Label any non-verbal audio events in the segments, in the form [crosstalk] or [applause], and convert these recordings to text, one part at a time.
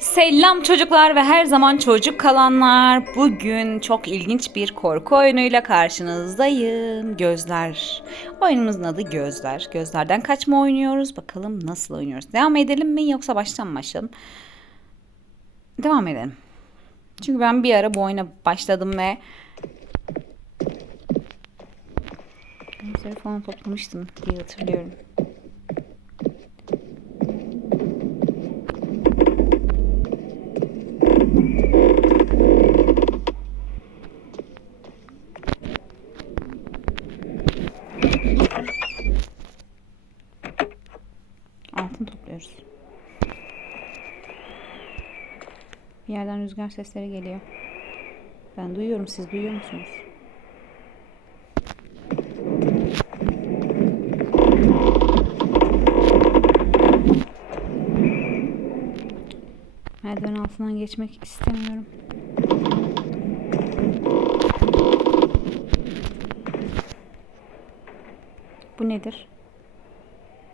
Selam çocuklar ve her zaman çocuk kalanlar. Bugün çok ilginç bir korku oyunuyla karşınızdayım. Gözler. Oyunumuzun adı Gözler. Gözlerden kaçma oynuyoruz. Bakalım nasıl oynuyoruz. Devam edelim mi yoksa baştan mı başlayalım? Devam edelim. Çünkü ben bir ara bu oyuna başladım ve gözleri falan toplamıştım diye hatırlıyorum. Bir yerden rüzgar sesleri geliyor. Ben duyuyorum. Siz duyuyor musunuz? Merdiven altından geçmek istemiyorum. Bu nedir?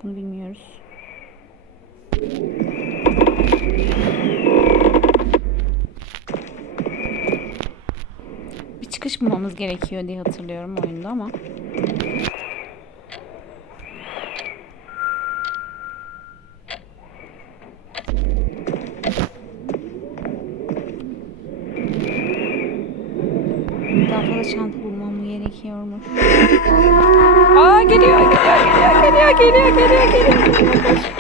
Bunu bilmiyoruz. Bulmamız gerekiyor diye hatırlıyorum oyunda ama. Daha fazla çanta bulmam gerekiyormuş. [laughs] Aa geliyor geliyor geliyor geliyor geliyor geliyor geliyor.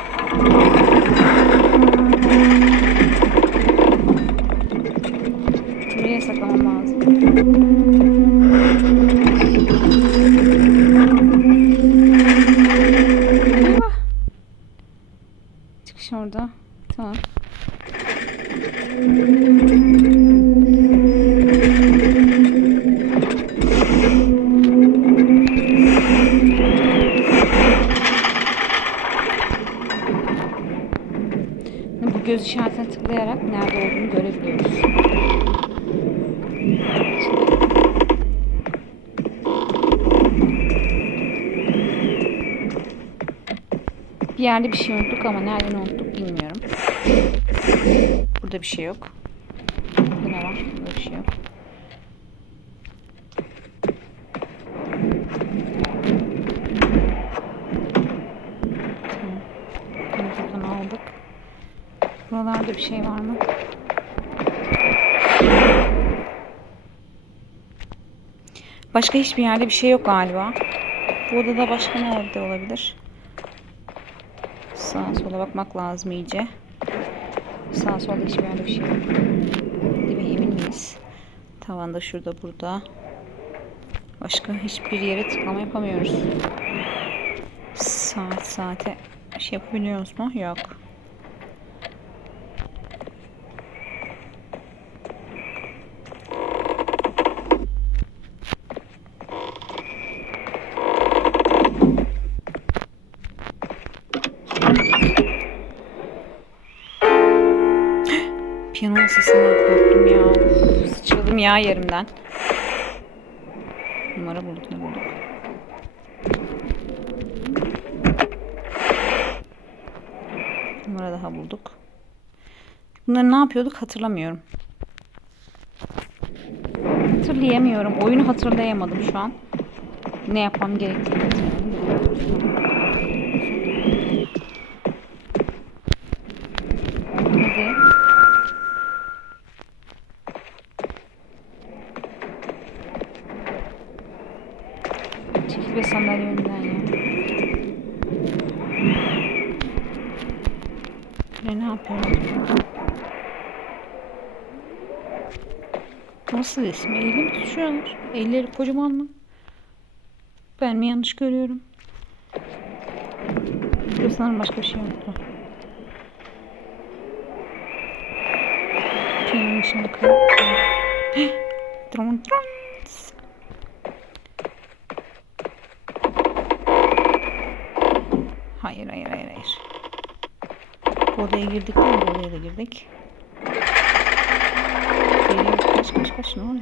Göz işaretine tıklayarak nerede olduğunu görebiliyoruz. Bir yerde bir şey unuttuk ama nereden unuttuk bilmiyorum. Burada bir şey yok. Burada ne var? Burada bir şey yok. Tamam. Bunu buradan aldık. Buralarda bir şey var mı? Başka hiçbir yerde bir şey yok galiba. Bu odada başka ne odada olabilir? Sağa sola bakmak lazım iyice. Sağa solda hiçbir yerde bir şey yok. Değil mi? Emin miyiz? Tavanda şurada burada. Başka hiçbir yere tıklama yapamıyoruz. Saat saate şey yapabiliyoruz mu? Yok. Piyano sesinden korktum ya. Sıçradım ya yerimden. Numara bulduk ne bulduk? Numara daha bulduk. Bunları ne yapıyorduk hatırlamıyorum. Hatırlayamıyorum. Oyunu hatırlayamadım şu an. Ne yapmam gerektiğini hatırlamıyorum. Hadi. Be sandalye önünden ya. Ne, ne yapıyorum? Nasıl resim? Eliyle mi tutuyorlar? Elleri kocaman mı? Ben mi yanlış görüyorum? Burada sanırım başka bir şey yoktu. Piyanonun içine bakalım. Drum drum. Odaya girdik mi? Odaya da girdik. Geliyor. Kaç kaç kaç ne oluyor?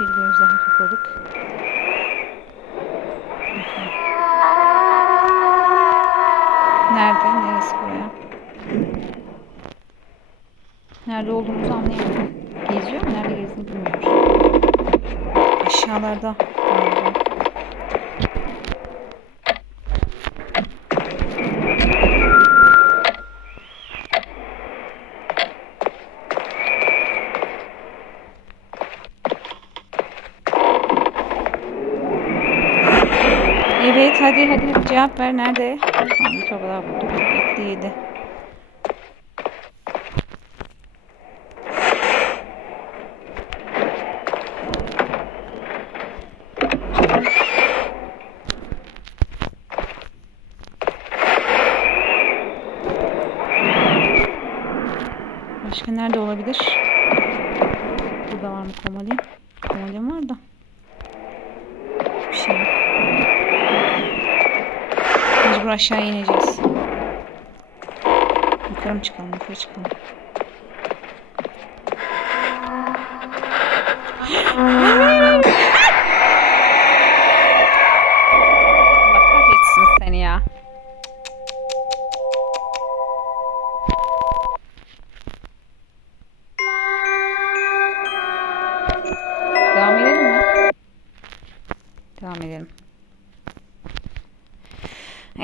Bir göz daha kapadık. Nerede? Neresi buraya? Nerede olduğumuzu anlayamadım. Geziyor mu? Nerede gezdiğini bilmiyoruz. Aşağılarda galiba. Evet hadi hadi cevap ver nerede? Tamam bir torba daha bulduk. Ekli Başka nerede olabilir? Burada var mı komodin? Komodin var da. Bir şey yok. Mecbur aşağı ineceğiz. Yukarı mı çıkalım? Yukarı çıkalım. [gasps]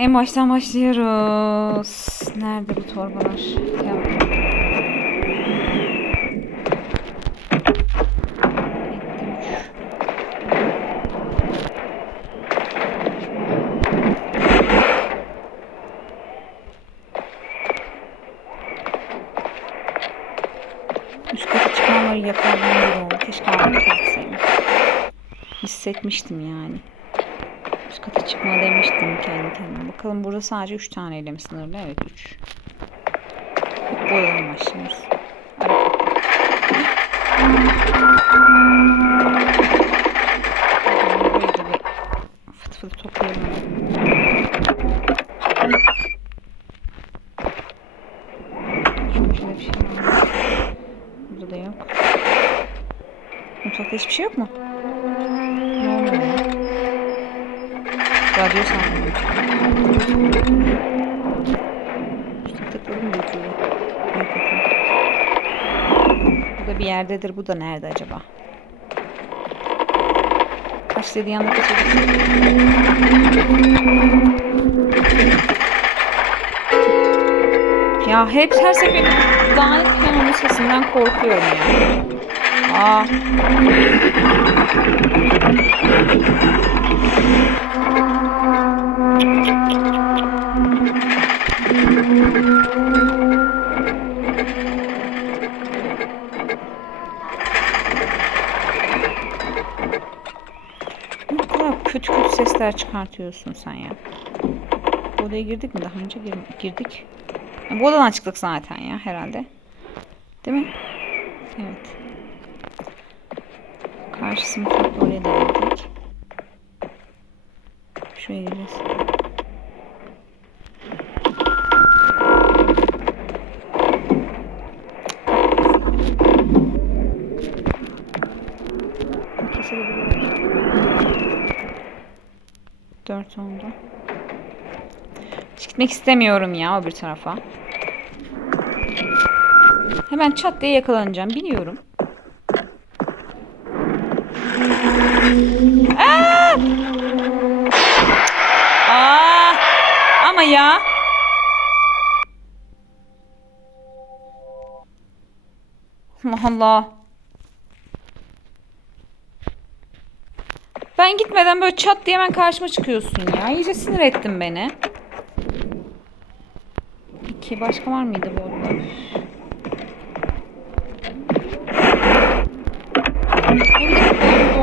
En baştan başlıyoruz. Nerede bu torbalar? Üç. Üst yakaladığım bir oldu. Keşke almak. Hissetmiştim yani. Üst kata çıkma demiştim kendi kendime. Bakalım burada sadece 3 taneyle mi sınırlı? Evet 3. İlk buradan başlıyoruz. Fıt şey var. Burada da yok. Mutfakta hiçbir şey yok mu? Radyo sandım. İşte tıkladım ekran. Bu da bir yerdedir. Bu da nerede acaba? Kaç dediği anda kaçırdım. Ya hep her seferinde lanet piyanonun sesinden korkuyorum ya. Aa. Ne kadar kötü kötü sesler çıkartıyorsun sen ya. Bu odaya girdik mi? Daha önce gir- girdik. Ya Bu odadan çıktık zaten ya herhalde. Değil mi? Evet. Karşısı mutfakta oraya da girdik. Şuraya gireceğiz. Oldu. Hiç gitmek istemiyorum ya o bir tarafa. Hemen çat diye yakalanacağım biliyorum. Aa! Aa! Ama ya. Allah Allah. Ben gitmeden böyle çat diye hemen karşıma çıkıyorsun ya. İyice sinir ettin beni. İki başka var mıydı bu arada?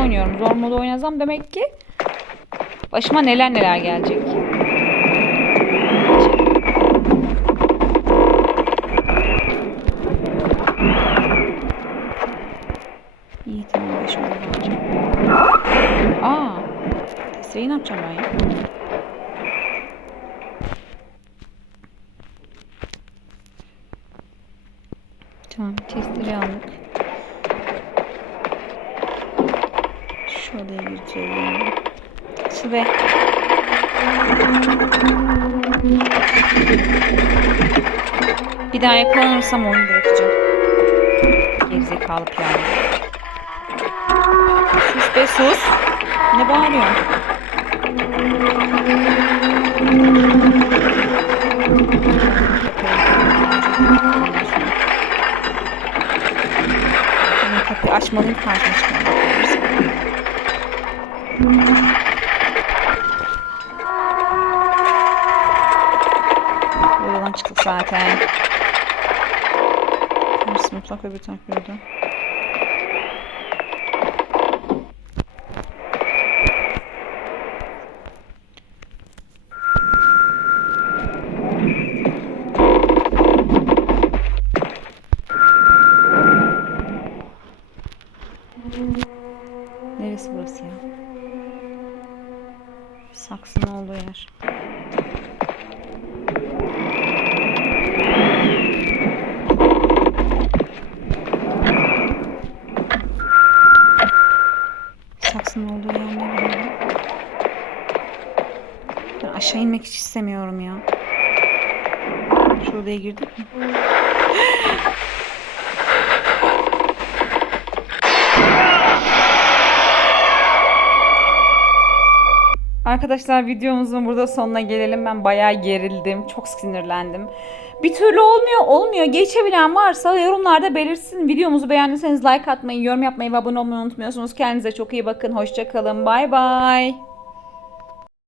Oynuyorum. Zor modu oynasam demek ki başıma neler neler gelecek. İyi tamam beş oldu bence. Aa, testereyi ne yapacağım ben ya? Tamam testereyi aldık. Şu odaya gireceğiz. Açıl be. Bir daha yakalanırsam onu bırakacağım. Gerizekalı piyano. Sus be sus. Ne bağırıyorsun? Kapıyı açmalıyım karşıma çıkmalıyım. Çıktık zaten. Burası mutfak ve bir tane burada. Neresi burası ya? Saksının olduğu yer. Saksının olduğu yer nereye? Ben inmek hiç istemiyorum ya. Şu odaya girdik mi? Arkadaşlar videomuzun burada sonuna gelelim. Ben bayağı gerildim. Çok sinirlendim. Bir türlü olmuyor. Olmuyor. Geçebilen varsa yorumlarda belirsin. Videomuzu beğendiyseniz like atmayı, yorum yapmayı ve abone olmayı unutmuyorsunuz. Kendinize çok iyi bakın. Hoşçakalın. Bay bay.